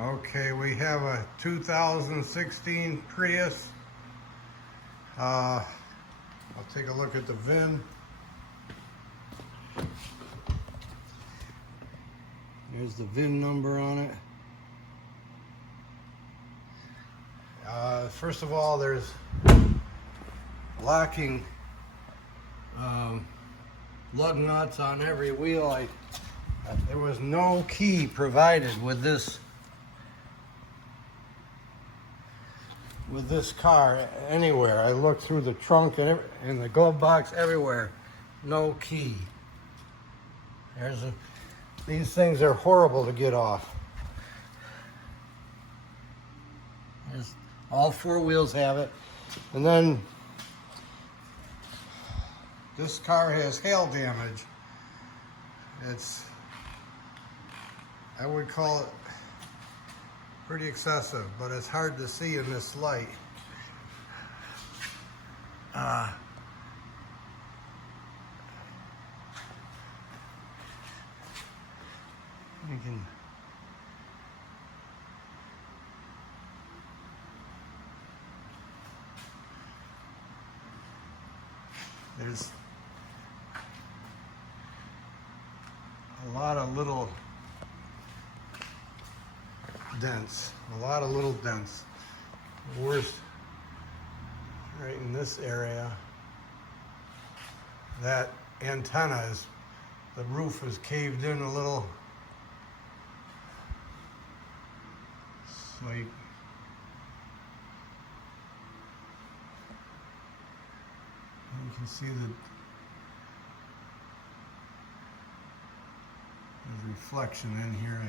Okay, we have a 2016 Prius. I'll take a look at the VIN. There's the VIN number on it. First of all, there's locking lug nuts on every wheel. There was no key provided with this car anywhere. I looked through the trunk and in the glove box, everywhere. No key. These things are horrible to get off. All four wheels have it. And then this car has hail damage. I would call it pretty excessive, but it's hard to see in this light. There's a lot of little dents, The worst right in this area. That antenna the roof is caved in a little. So you can see there's reflection in here.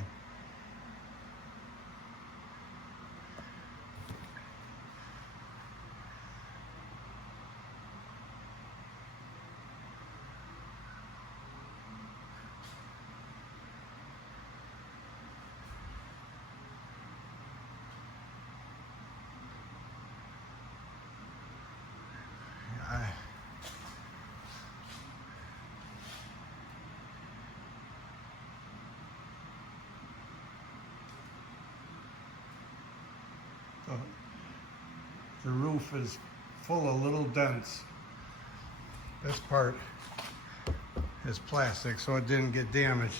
The roof is full of little dents. This part is plastic, so it didn't get damaged.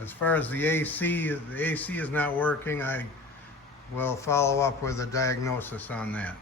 As far as the AC is not working. I will follow up with a diagnosis on that.